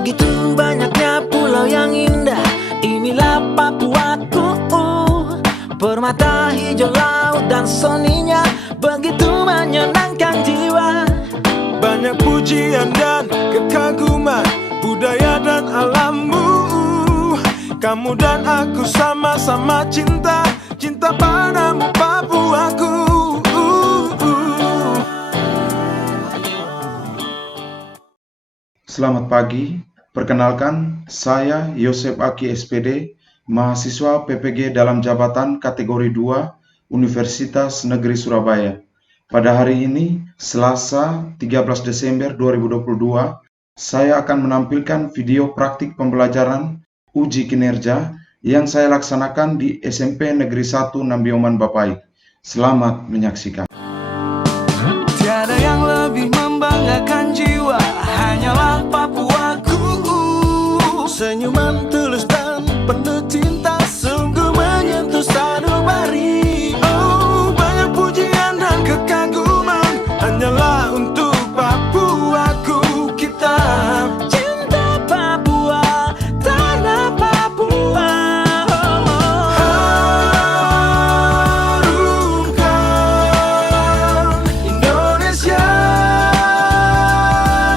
Begitu banyaknya pulau yang indah, inilah Papuaku. Permata hijau laut dan soninya begitu menyenangkan jiwa. Banyak pujian dan kekaguman budaya dan alammu. Kamu dan aku sama-sama cinta, cinta padamu Papuaku. Selamat pagi, perkenalkan saya Yosef Aki SPD, mahasiswa PPG dalam jabatan kategori 2 Universitas Negeri Surabaya. Pada hari ini, Selasa 13 Desember 2022, saya akan menampilkan video praktik pembelajaran uji kinerja yang saya laksanakan di SMP Negeri 1 Nambioman Bapai. Selamat menyaksikan. Tiada yang lebih membanggakan jiwa, hanyalah Papuaku. Senyuman tulus dan penuh cinta, sungguh menyentuh sanubari. Oh, banyak pujian dan kekaguman, hanyalah untuk Papuaku. Kita Cinta Papua, tanah Papua. harumkan Indonesia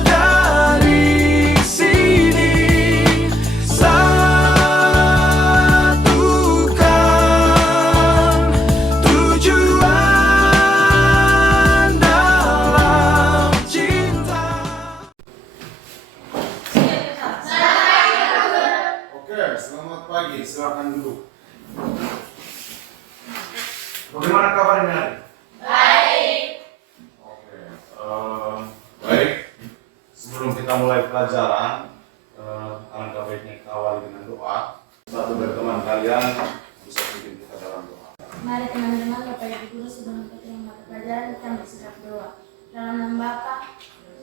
dari sini. Satukan tujuan dalam cinta. Oke, selamat pagi. Silakan duduk. Bagaimana kabarnya hari? Baik. Oke, baik. Sebelum kita mulai pelajaran, alangkah baiknya kita awali dengan doa. Satu dari teman kalian bisa pimpin kita dalam doa. Mari teman-teman, Bapak Ibu Guru sebelum kita mata pelajaran kita bersikap doa. Dalam nama Bapa,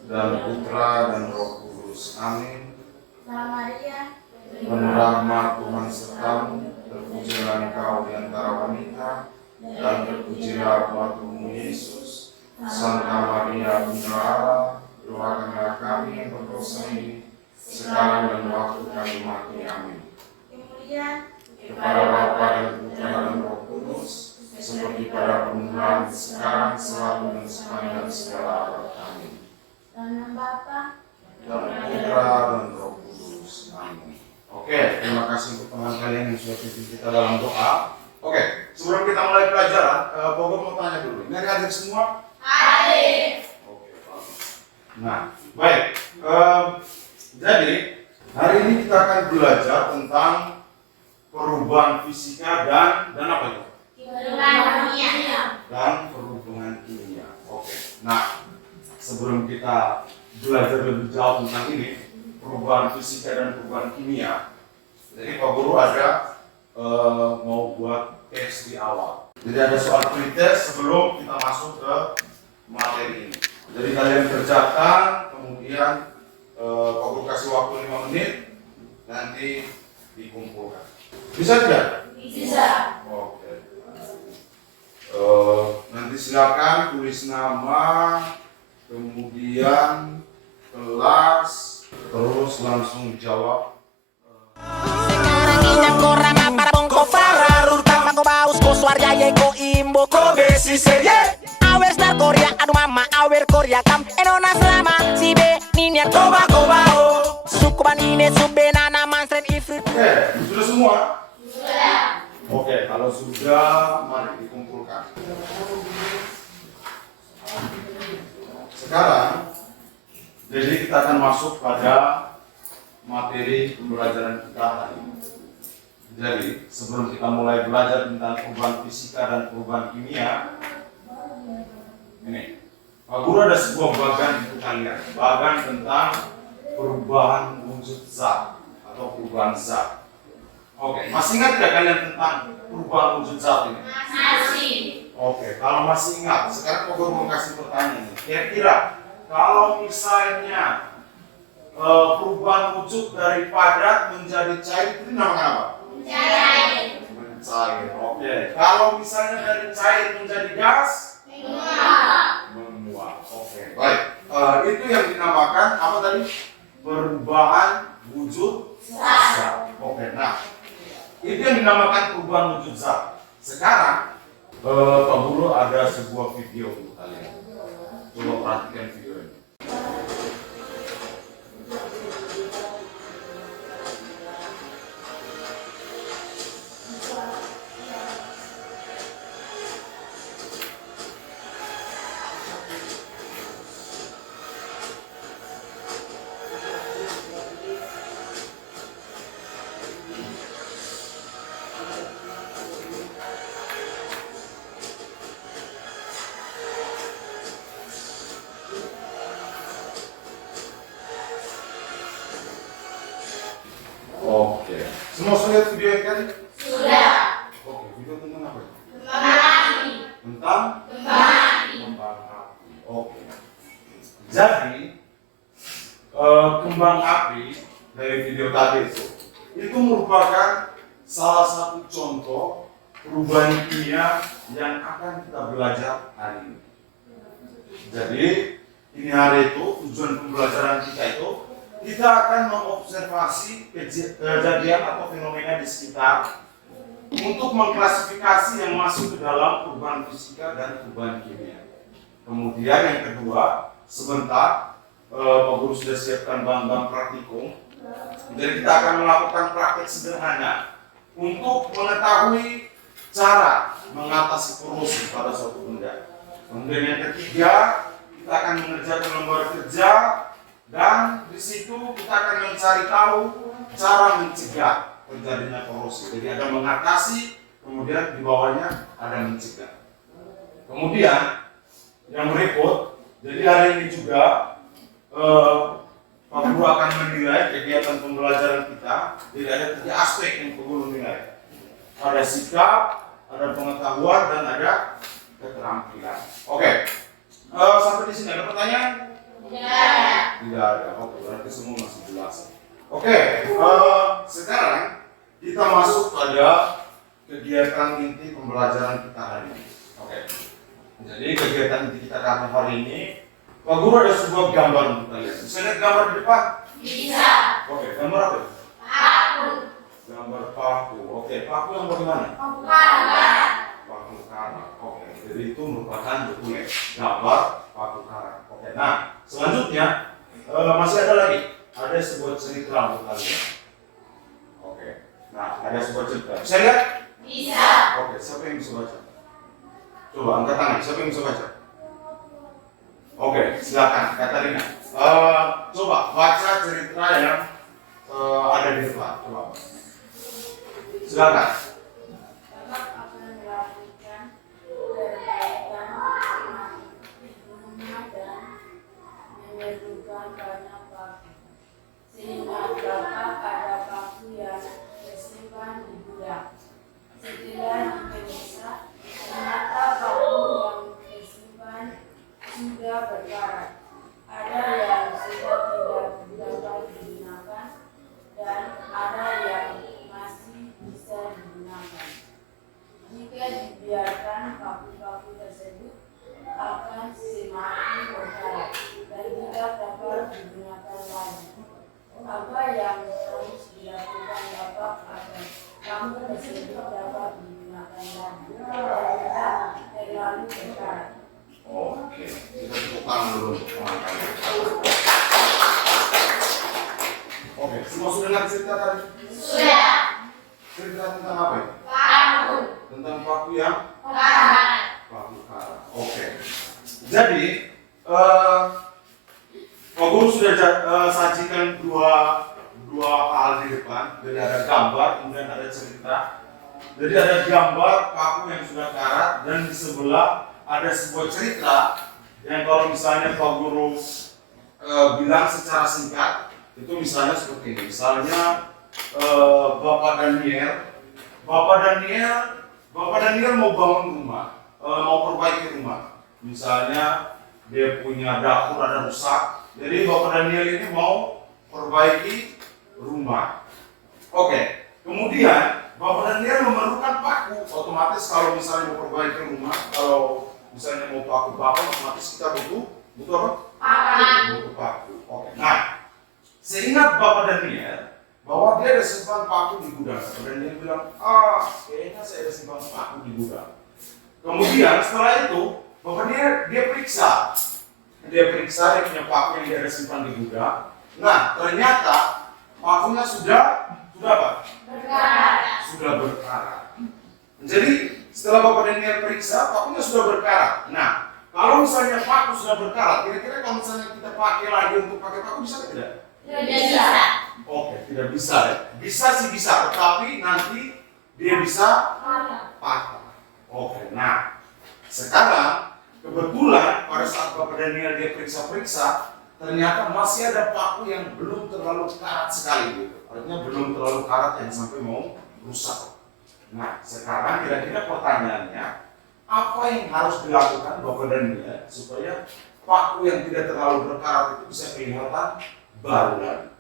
Dan Putra dan Roh Kudus. Amin. Salam Maria, Penuh rahmat Tuhan sertamu, terpujilah engkau di antara wanita, dan terpujilah buah tubuhmu Yesus. Santa Maria Bunda Allah, doakanlah kami yang berdosa ini, sekarang dan waktu kami mati. Amin. yang mulia, Kepada Bapa dan Putra dan Roh Kudus, seperti pada permulaan, sekarang, selalu, dan sepanjang segala abad. Amin. dalam nama Bapa, Dan Putra dan Roh Kudus. Amin. Oke, terima kasih untuk teman kalian yang sudah pimpin kita dalam doa. Oke, sebelum kita mulai pelajaran, Bogo mau tanya dulu. Ini hadir semua? Hadir. Oke, bagus. Nah, baik. Jadi hari ini kita akan belajar tentang perubahan fisika dan apa itu? Dan perhubungan kimia. Oke. Nah, sebelum kita belajar lebih jauh tentang ini, perubahan fisika dan perubahan kimia, jadi Pak Guru ada mau buat tes di awal. Jadi ada soal pretest sebelum kita masuk ke materi ini. Jadi kalian kerjakan, kemudian Pak Guru kasih waktu 5 menit, nanti dikumpulkan. Bisa tidak? bisa. Oke. Nanti silakan tulis nama, kemudian kelas, terus langsung jawab. Sekarang inyam korama para bongko fararur Tamako baus ko suarya yeko imbo ko besi serye. Awer snar Korea adu mama awer Korea kam Enona selama sibe ninya koba koba o Suku banine sube nana mansren ifrit. Oke, sudah semua? Sudah. Oke, kalau sudah, mari dikumpulkan. Sekarang, jadi kita akan masuk pada materi pembelajaran kita hari ini. Jadi, sebelum kita mulai belajar tentang perubahan fisika dan perubahan kimia, ini, Pak Guru ada sebuah bagan untuk kalian, bagan tentang perubahan wujud zat atau perubahan zat. Oke, masih ingat tidak kalian tentang perubahan wujud zat ini? Masih. Oke, kalau masih ingat, sekarang Pak Guru mau kasih pertanyaan ini. Kira-kira kalau misalnya perubahan wujud dari padat menjadi cair itu dinamakan apa? Cair. Mencair. Oke. Kalau misalnya dari cair menjadi gas? Menguap. Menguap. Oke. Baik. Itu yang dinamakan apa tadi? perubahan wujud zat. Oke, nah itu yang dinamakan perubahan wujud zat. Sekarang Pak Guru ada sebuah video untuk kalian. Coba perhatikan video ini. Oke, semua sudah lihat video ini tadi? Sudah. Oke, video tentang apa? Kembang api. Tentang Kembang api. kembang api. Oke. Jadi kembang api dari video tadi itu merupakan salah satu contoh perubahan kimia yang akan kita belajar hari ini. Jadi ini hari itu tujuan pembelajaran kita itu kita akan mengobservasi kejadian atau fenomena di sekitar untuk mengklasifikasi yang masuk ke dalam perubahan fisika dan perubahan kimia. Kemudian yang kedua, sebentar Pak Guru sudah siapkan bahan-bahan praktikum. Jadi kita akan melakukan praktek sederhana untuk mengetahui cara mengatasi korosi pada suatu benda. Kemudian yang ketiga, kita akan mengerjakan lembar kerja dan di situ kita akan mencari tahu cara mencegah terjadinya korosi. Jadi ada mengatasi, kemudian di bawahnya ada mencegah. Kemudian yang berikut, jadi hari ini juga Pak Guru akan menilai kegiatan pembelajaran kita. Jadi ada 3 aspek yang Pak Guru nilai. Ada sikap, ada pengetahuan, dan ada keterampilan. Oke, sampai di sini ada pertanyaan? Tidak ada. Oke, berarti semua masih jelas. Oke, sekarang kita masuk pada kegiatan inti pembelajaran kita hari ini. Oke, jadi kegiatan inti kita hari ini, Pak Guru ada sebuah gambar untuk kalian. Bisa lihat gambar di depan? Bisa. Oke, gambar apa? Paku. Gambar paku. Oke, paku yang bagaimana? Paku karang. Paku karang. Oke, jadi itu merupakan bentuk gambar paku karang. Oke, nah selanjutnya masih ada lagi. Ada sebuah cerita untuk kalian. Oke, nah ada sebuah cerita. Bisa lihat? Bisa. Oke, siapa yang bisa baca? Coba angkat tangan. Siapa yang bisa baca? Oke, silakan, Katarina. Coba baca cerita yang ada di depan. Coba. Silakan. Bapak akan melakukan perbaikan rumah dan memerlukan banyak paku. Sehingga Bapak ada paku yang tersimpan di gudang. Setelah diperiksa, ternyata paku yang tersimpan sudah berkarat. Ada yang sudah tidak dapat digunakan dan ada yang masih bisa digunakan. Jika dibiarkan, paku-paku tersebut akan semakin berkarat dan tidak dapat digunakan lagi. Apa yang harus dilakukan Bapak agar paku tersebut dapat digunakan lagi dan tidak terlalu berkarat? Oke, kita tepuk tangan dulu untuk teman-teman. Oke, semua sudah lihat cerita tadi? Sudah. Cerita tentang apa ya? Paku Tentang paku yang karang. paku karang. Oke. Jadi, Pak Guru sudah sajikan dua hal di depan. Jadi ada gambar, kemudian ada cerita. Jadi ada gambar paku yang sudah karat dan di sebelah ada sebuah cerita yang kalau misalnya Pak Guru bilang secara singkat itu misalnya seperti ini. Misalnya Bapak Daniel mau bangun rumah, mau perbaiki rumah. Misalnya dia punya dapur ada rusak, jadi Bapak Daniel ini mau perbaiki rumah. Oke, kemudian Bapak Daniel memerlukan paku. Otomatis kalau misalnya mau perbaiki rumah, kalau misalnya mau paku Bapak, otomatis kita butuh apa? Paku. Butuh paku. Oke. Nah, Seingat Bapak Daniel bahwa dia ada simpan paku di gudang. Dan dia bilang, kayaknya saya ada simpan paku di gudang. Kemudian setelah itu, Bapak dia periksa. Dia punya paku yang dia ada simpan di gudang. Nah, ternyata pakunya sudah apa? Berkarat. Sudah berkarat. Jadi setelah Bapak Daniel periksa, pakunya sudah berkarat. Nah, kalau misalnya paku sudah berkarat, kira-kira kalau misalnya kita pakai lagi untuk pakai paku bisa tidak? Tidak bisa. Oke, tidak bisa ya. Bisa sih bisa, tetapi nanti dia bisa patah. Oke, nah sekarang kebetulan pada saat Bapak Daniel dia periksa-periksa, ternyata masih ada paku yang belum terlalu karat sekali gitu. Artinya belum terlalu karat yang sampai mau rusak. Nah, sekarang kira-kira pertanyaannya, apa yang harus dilakukan Bapak Daniel supaya paku yang tidak terlalu berkarat itu bisa kelihatan baru lagi?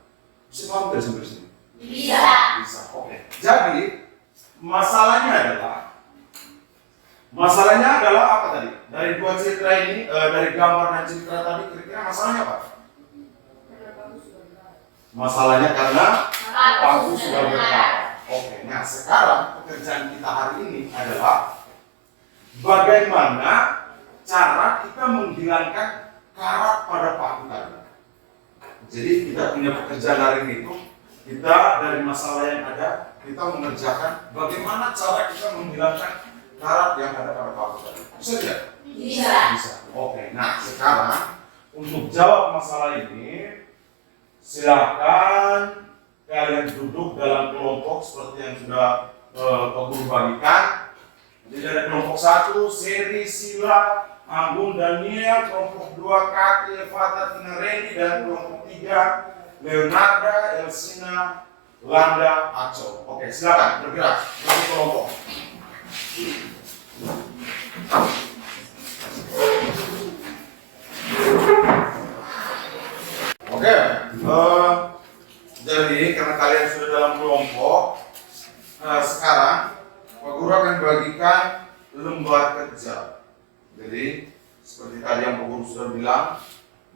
Bisa paham tidak sampai sini? Bisa. Bisa, oke. Jadi masalahnya adalah apa tadi? Dari dua citra ini, dari gambar dan citra tadi, kira-kira masalahnya apa? Masalahnya karena paku sudah berkarat. Oke, nah sekarang pekerjaan kita hari ini adalah bagaimana cara kita menghilangkan karat pada paku tadi. Jadi kita punya pekerjaan hari ini itu, kita dari masalah yang ada, kita mengerjakan bagaimana cara kita menghilangkan karat yang ada pada paku tadi. Bisa tidak? Bisa. Bisa. Oke, nah sekarang untuk jawab masalah ini, silakan kalian duduk dalam kelompok seperti yang sudah Pak Guru bagikan. Jadi ada kelompok 1, Seri, Sila, Anggun, Daniel, kelompok 2, Kaki, Fata, Tina, Reni, dan kelompok 3, Leonarda, Elsina, Landa, Aco. Oke, silakan bergerak dari kelompok. Oke, jadi karena kalian sudah dalam kelompok, sekarang Pak Guru akan bagikan lembar kerja. Jadi seperti tadi yang Pak Guru sudah bilang,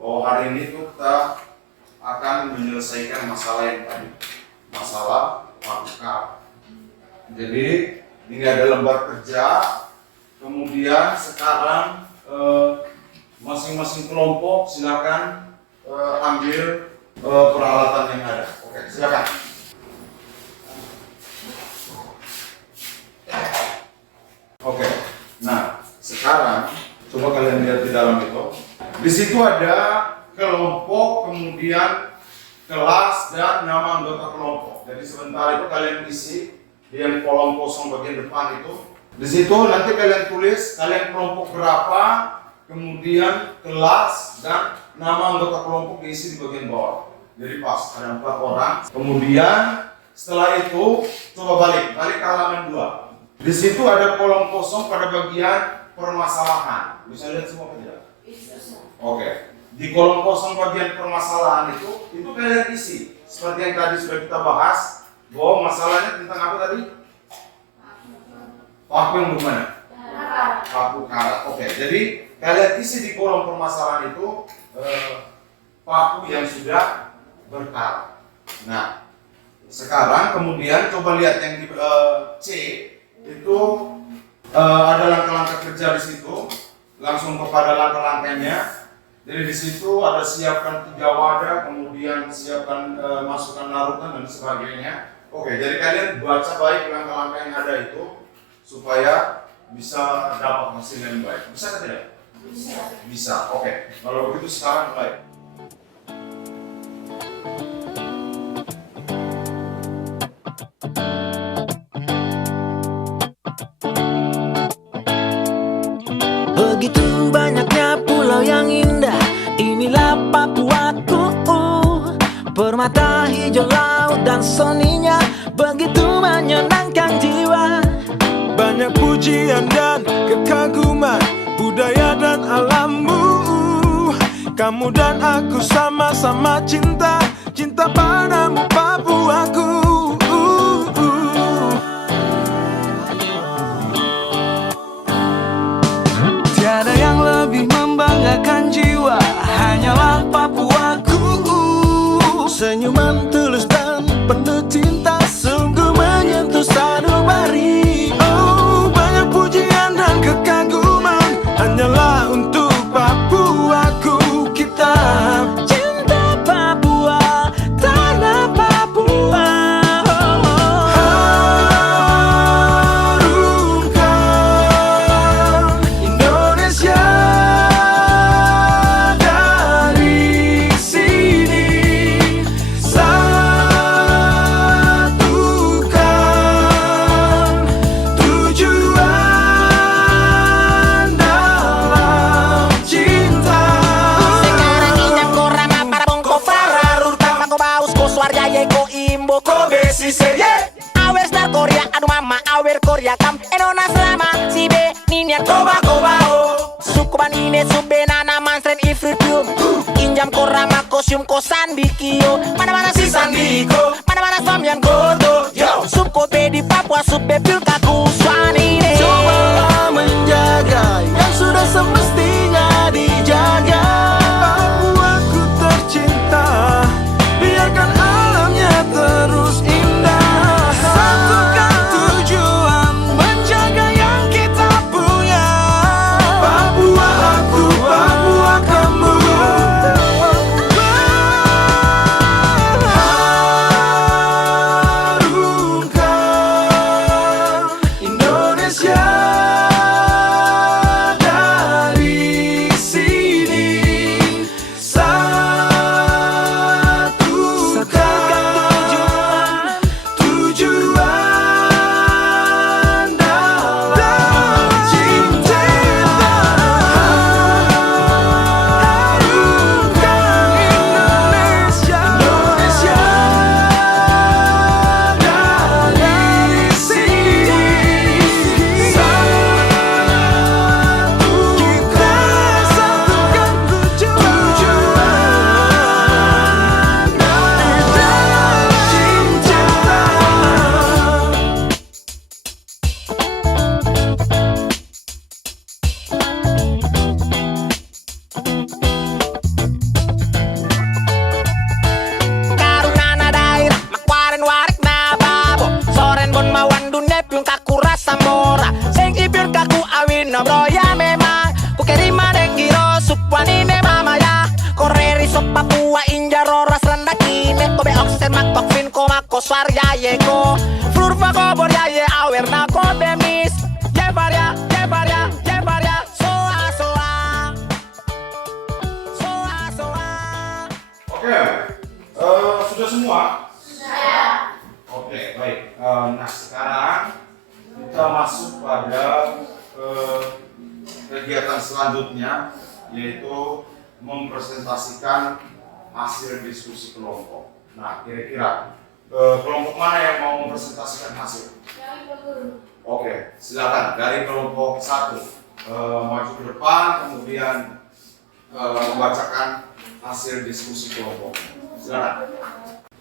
bahwa hari ini tuh kita akan menyelesaikan masalah yang tadi, masalah paku karat. Jadi ini ada lembar kerja. Kemudian sekarang masing-masing kelompok silakan ambil peralatan yang ada. Oke, silakan. Oke, nah sekarang coba kalian lihat di dalam itu. Di situ ada kelompok, kemudian kelas dan nama anggota kelompok. Jadi sebentar itu kalian isi di yang kolom kosong bagian depan itu. Di situ nanti kalian tulis kalian kelompok berapa, kemudian kelas dan nama anggota kelompok diisi di bagian bawah. Jadi pas ada 4 orang. Kemudian setelah itu coba balik ke halaman 2. Di situ ada kolom kosong pada bagian permasalahan. Bisa lihat semua tidak? Oke. Di kolom kosong bagian permasalahan itu kalian isi. Seperti yang tadi sudah kita bahas, bahwa masalahnya tentang apa tadi? Paku yang bagaimana? Paku karat. Oke. Jadi kalian isi di kolom permasalahan itu paku yang sudah berkarat. Nah, sekarang kemudian coba lihat yang di C itu ada langkah-langkah kerja di situ. Langsung kepada langkah-langkahnya. Jadi di situ ada siapkan 3 wadah, kemudian siapkan masukkan larutan dan sebagainya. Oke, jadi kalian baca baik langkah-langkah yang ada itu supaya bisa dapat hasil yang baik. Bisa atau tidak? Bisa. Bisa. Oke. Kalau begitu sekarang mulai. Begitu banyaknya pulau yang indah, inilah Papuaku. Permata hijau laut dan soninya begitu menyenangkan jiwa. Banyak pujian dan kekaguman budaya dan alammu. Kamu dan aku sama-sama cinta, cinta padamu Papuaku. Tiada yang lebih membanggakan jiwa, hanyalah Papuaku. Senyuman tulus dan penuh cinta sungguh menyentuh sanubari. Oh, banyak pujian dan kekaguman hanyalah untuk Papuaku kita. Cinta Papua, tanah Papua. Harumkan Indonesia dari sini. Satukan tujuan dalam cinta. Sekarang inyam ko rama para bongko fararurkan Mako baus ko suarya ye ko imbo ko Besi serye Awer star Korea adu mama awer Korea kam Enona selama si be ninya koba koba o Suku banine sube nana mansren ifritum Injam ko rama ko sium ko sandikio Mana-mana si sandiko Mana-mana samyan kodo Suku be di Papua sube pilkaku swanine Cobalah menjaga yang sudah semestinya dijaga. Papuaku tercinta, biarkan alamnya terus indah. Satukan tujuan menjaga yang kita punya. Papua aku, Papua kamu. Harumkan Indonesia dari sini. Satukan tujuan dalam cinta. Harumkan Indonesia dari sini. Satukan tujuan dalam cinta. Karunana daerah makwaren warik na babo Soren bon mawan dunep yung kaku rasa mora Seng ipyun kaku awin no bro ya memang Ku kerima dengiro supwanine mamaya Koreri so Papua injaro ras randa kine Kobe oksen makok fin ko mako swar ya yeko Flurfa kobor ya ye awer na ko demis Jevaria, Jevaria, Jevaria Soa, soa Soa, soa Oke, sudah semua? Sudah. Oke, baik. Nah sekarang kita masuk pada kegiatan selanjutnya, yaitu mempresentasikan hasil diskusi kelompok. Nah, kira-kira kelompok mana yang mau mempresentasikan hasil? Oke, silakan dari kelompok 1 maju ke depan, kemudian membacakan hasil diskusi kelompok. Silakan.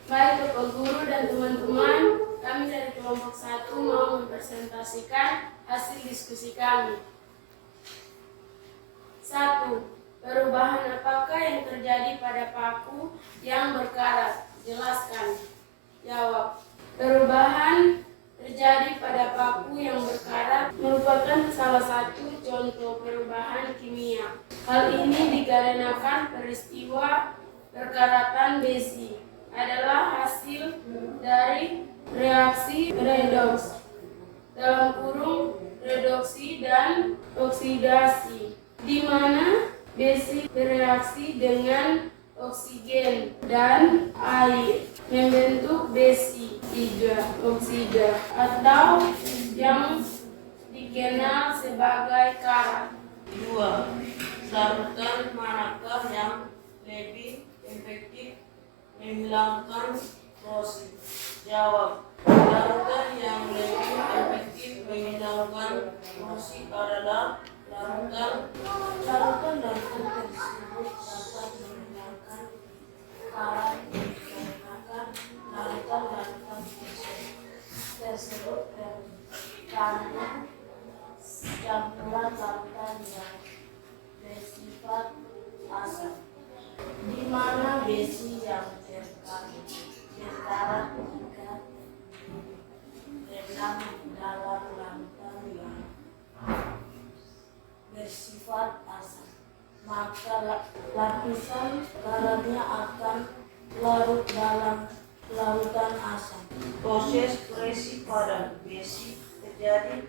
Baik Bapak Guru dan teman-teman, kami dari kelompok 1 mau mempresentasikan hasil diskusi kami. 1. Perubahan apakah yang terjadi pada paku yang berkarat? Jelaskan. Jawab. Perubahan terjadi pada paku yang berkarat merupakan salah satu contoh perubahan kimia. Hal ini dikarenakan peristiwa perkaratan besi adalah hasil dari reaksi redoks dalam kurung reduksi dan oksidasi, di mana besi bereaksi dengan oksigen dan air membentuk besi 3 oksida atau yang dikenal sebagai karat. 2. Larutan manakah yang lebih efektif menghilangkan korozif? Jawab. Larutan yang lebih efektif menghilangkan korozif adalah larutan tersebut dapat menghilangkan karat dikarenakan larutan tersebut karena campuran larutan yang bersifat asam, di mana besi yang terkandung dan asam. Proses reaksi pada besi terjadi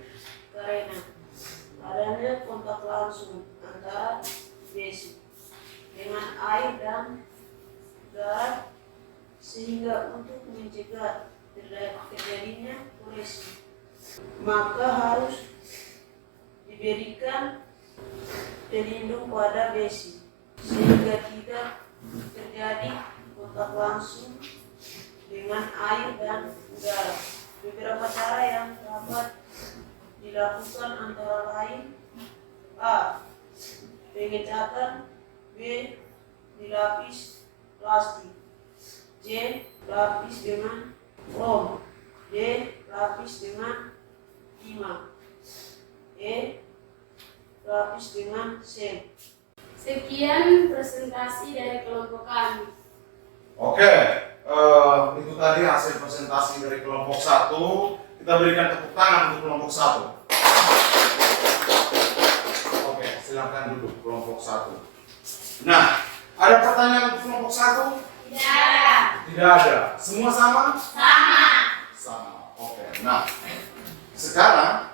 karena adanya kontak langsung antara besi dengan air dan udara, sehingga untuk mencegah terjadinya koresi maka harus diberikan pelindung pada besi sehingga tidak terjadi kontak langsung dengan air dan udara. Beberapa cara yang dapat dilakukan antara lain: A. Pengecatan. B. Dilapis plastik. C. Lapis dengan foam. D. Lapis dengan timah. E. Lapis dengan seng. Sekian presentasi dari kelompok kami. Oke, itu tadi hasil presentasi dari kelompok 1. Kita berikan tepuk tangan untuk kelompok 1. Oke, silakan duduk kelompok 1. Nah, ada pertanyaan untuk kelompok 1? Tidak ada. Tidak ada. Semua sama? Sama. Sama. Oke. Nah, sekarang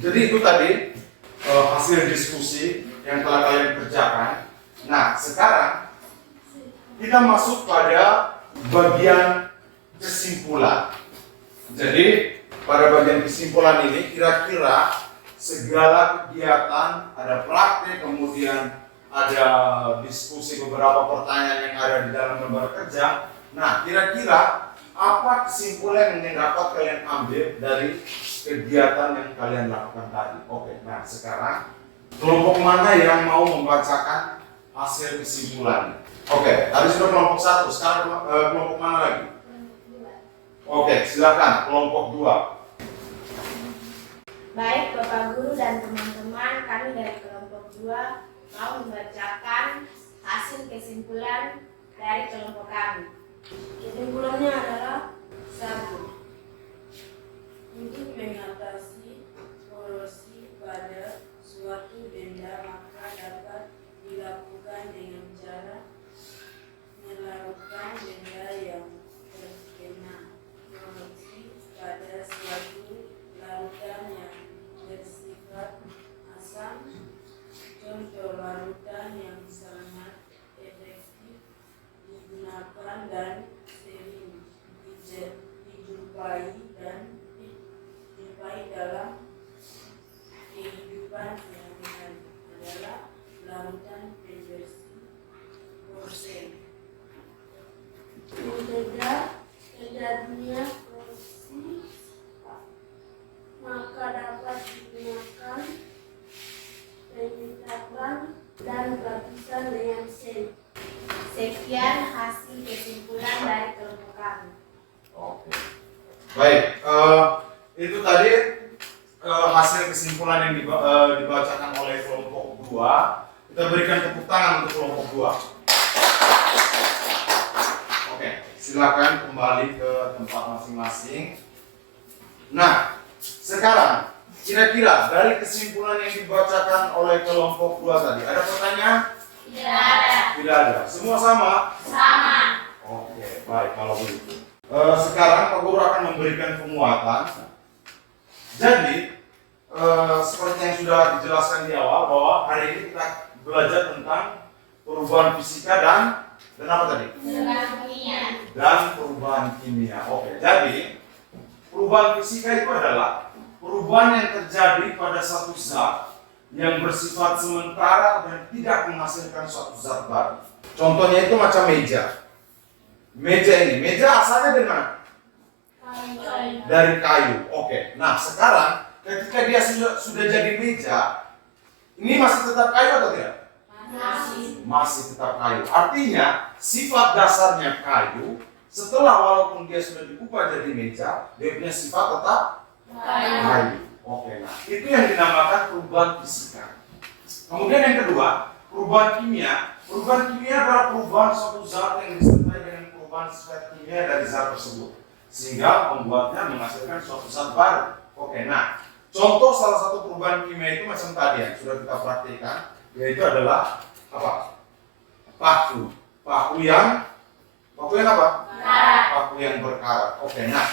jadi itu tadi hasil diskusi yang telah kalian kerjakan. Nah, sekarang kita masuk pada bagian kesimpulan. Jadi pada bagian kesimpulan ini kira-kira segala kegiatan, ada praktik, kemudian ada diskusi beberapa pertanyaan yang ada di dalam lembar kerja. Nah, kira-kira apa kesimpulan yang dapat kalian ambil dari kegiatan yang kalian lakukan tadi? Oke, nah sekarang kelompok mana yang mau membacakan hasil kesimpulan? Oke, tadi sudah kelompok 1, sekarang kelompok mana lagi? Oke, silakan kelompok 2. Baik Bapak Guru dan teman-teman, kami dari kelompok 2 mau membacakan hasil kesimpulan dari kelompok kami. Kesimpulannya adalah 1. Untuk mengatasi korosi pada suatu benda maka dapat dilakukan dengan cara melarutkan benda yang terkena korosi pada suatu larutan yang bersifat asam. Contoh larutan yang sangat efektif digunakan dan sering dijumpai dalam kehidupan sehari-hari adalah larutan pembersih porsen. Mencegah terjadinya korupsi maka dapat digunakan penyekapan dan lapisan dengan seng. Sekian hasil kesimpulan dari kelompok kami. Oke. Baik, itu tadi hasil kesimpulan yang dibacakan oleh kelompok 2. Kita berikan tepuk tangan untuk kelompok 2. Oke, silakan kembali ke tempat masing-masing. Nah, sekarang kira-kira dari kesimpulan yang dibacakan oleh kelompok 2 tadi, ada pertanyaan? Tidak ada. Tidak ada. Semua sama? Sama. Oke, baik kalau begitu. Sekarang Pak Guru akan memberikan penguatan. Jadi, seperti yang sudah dijelaskan di awal bahwa hari ini kita belajar tentang perubahan fisika dan apa tadi? Dan perubahan kimia. Oke, jadi perubahan fisika itu adalah perubahan yang terjadi pada satu zat yang bersifat sementara dan tidak menghasilkan suatu zat baru. Contohnya itu macam meja. Meja ini, meja asalnya dari mana? Dari kayu. Oke. Nah, sekarang ketika dia sudah jadi meja, ini masih tetap kayu atau tidak? Masih tetap kayu. Artinya sifat dasarnya kayu. Setelah walaupun dia sudah diubah jadi meja, dia punya sifat tetap kayu. Oke. Nah, itu yang dinamakan perubahan fisika. Kemudian yang kedua, perubahan kimia. Perubahan kimia adalah perubahan suatu zat yang disertai dengan perubahan sifat kimia dari zat tersebut, sehingga membuatnya menghasilkan suatu zat baru. Oke, nah contoh salah satu perubahan kimia itu macam tadi yang sudah kita praktikkan, yaitu adalah apa? Paku. Paku yang apa? Paku yang berkarat. Oke, nah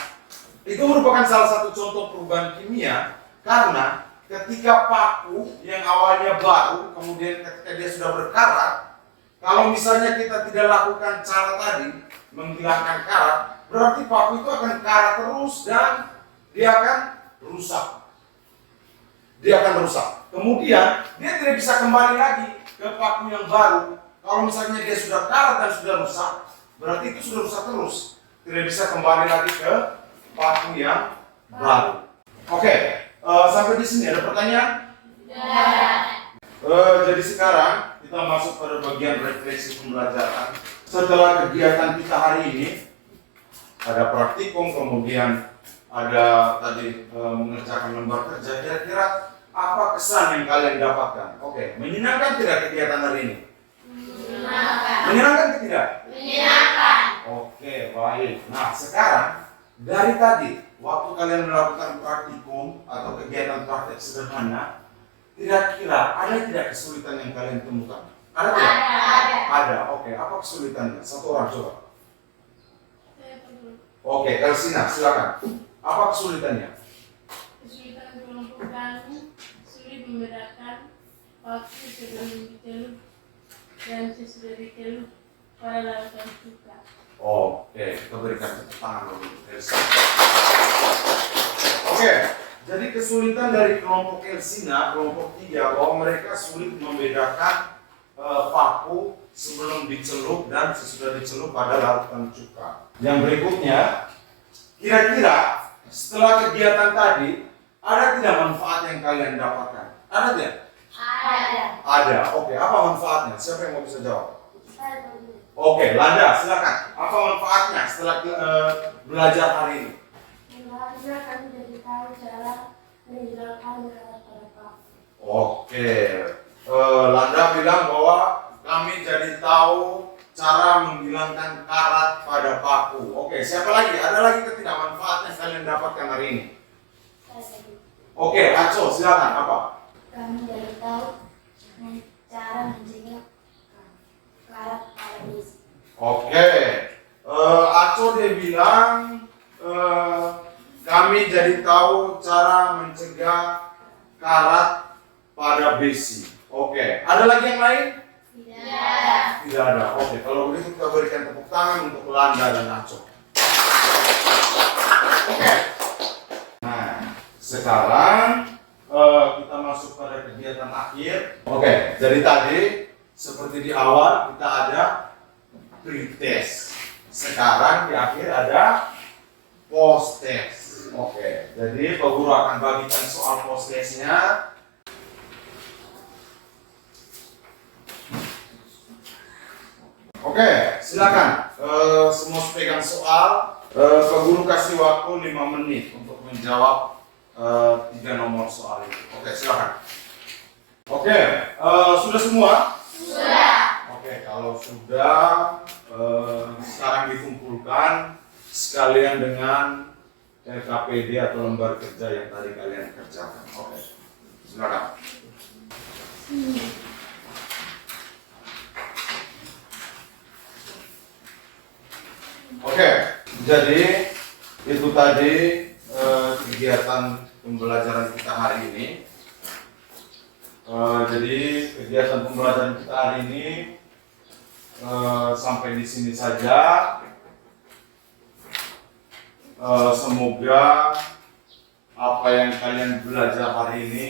itu merupakan salah satu contoh perubahan kimia karena ketika paku yang awalnya baru kemudian ketika dia sudah berkarat, kalau misalnya kita tidak lakukan cara tadi menghilangkan karat, berarti paku itu akan karat terus dan dia akan rusak. Kemudian dia tidak bisa kembali lagi ke paku yang baru. Kalau misalnya dia sudah karat dan sudah rusak, berarti itu sudah rusak terus. Tidak bisa kembali lagi ke paku yang baru. Oke, sampai di sini ada pertanyaan? Jadi sekarang kita masuk pada bagian refleksi pembelajaran. Setelah kegiatan kita hari ini, ada praktikum, kemudian ada tadi mengerjakan lembar kerja. Kira-kira apa kesan yang kalian dapatkan? Oke, menyenangkan tidak kegiatan hari ini? Menyenangkan tidak? Menyenangkan. Oke, baik. Nah, sekarang dari tadi waktu kalian melakukan praktikum atau kegiatan praktek sederhana, kira-kira ada tidak kesulitan yang kalian temukan? Ada tidak? Ada. Oke, apa kesulitannya? Satu orang coba. Oke, Kelsina, silakan. Apa kesulitannya? Kesulitan kelompok kami sulit membedakan waktu sebelum diteluh dan sesudah diteluh pada lautan cuka. Oke, kita berikan tepuk tangan dulu. Oke, jadi kesulitan dari kelompok Kelsina, kelompok 3, bahwa mereka sulit membedakan paku sebelum dicelup dan sesudah dicelup pada larutan cuka. Yang berikutnya, kira-kira setelah kegiatan tadi, ada tidak manfaat yang kalian dapatkan? Ada tidak? Ada. Oke, apa manfaatnya? Siapa yang mau bisa jawab? Oke, Landa, silakan. Apa manfaatnya setelah belajar hari ini? Manfaatnya kami jadi tahu cara menghilangkan karat pada paku. Oke, Landa bilang bahwa kami jadi tahu cara menghilangkan karat pada paku. Oke, siapa lagi? Ada lagi ketidakmanfaat yang kalian dapatkan hari ini? Oke, Aco, silakan. Apa? Kami jadi tahu cara mencegah karat pada besi. Oke, Aco dia bilang kami jadi tahu cara mencegah karat pada besi. Oke, ada lagi yang lain? Tidak ada. Oke, kalau begitu kita berikan tepuk tangan untuk Landa dan Aco. Oke. Nah, sekarang kita masuk pada kegiatan akhir. Oke, jadi tadi seperti di awal kita ada pre-test. Sekarang di akhir ada post-test. Oke, jadi Pak Guru akan bagikan soal post-testnya. Oke, silakan. Semua pegang soal. Pak Guru kasih waktu 5 menit untuk menjawab 3 nomor soal itu. Oke, silakan. Oke, sudah semua? Sudah. Oke, kalau sudah, sekarang dikumpulkan sekalian dengan LKPD atau lembar kerja yang tadi kalian kerjakan. Oke, silakan. Oke, jadi itu tadi kegiatan pembelajaran kita hari ini. Jadi kegiatan pembelajaran kita hari ini sampai di sini saja. Semoga apa yang kalian belajar hari ini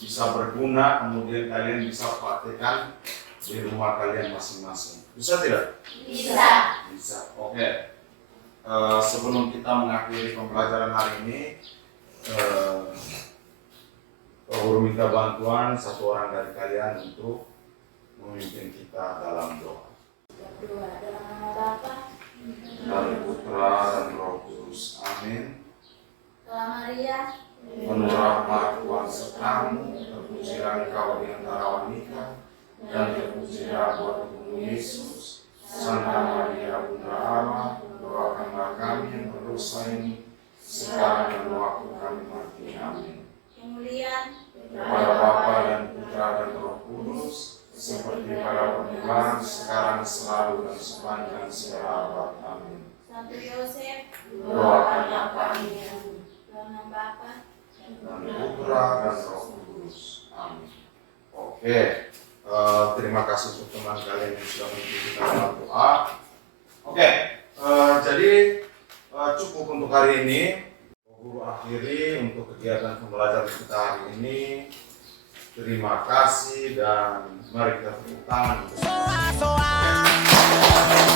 bisa berguna, kemudian kalian bisa praktekkan di rumah kalian masing-masing. Bisa tidak? Bisa. Bisa. Oke. Sebelum kita mengakhiri pembelajaran hari ini, Guru minta bantuan satu orang dari kalian untuk memimpin kita dalam doa. Berdoa dalam nama Bapa Dan Putra dan Roh Kudus. Amin. Tuhan Maria, Penuh rahmat Tuhan sertamu, terpujilah engkau di antara wanita, dan terpujilah buah tubuhmu Yesus. Santa Maria Bunda Allah, doakanlah kami yang berdosa ini, sekarang dan waktu kami mati. Amin. kemuliaan Kepada Bapa dan Putra dan Roh Kudus, seperti pada permulaan, sekarang, selalu, dan sepanjang segala abad. Amin. Santo Yosef, Doakanlah kami, dalam Bapa, dan Putra dan Roh Kudus. Amin. Oke, terima kasih untuk teman kalian yang sudah mengikuti kita dalam doa. Oke, jadi cukup untuk hari ini. Guru akhiri untuk kegiatan pembelajaran kita hari ini. Terima kasih dan mari kita tepuk tangan. Soa, soa.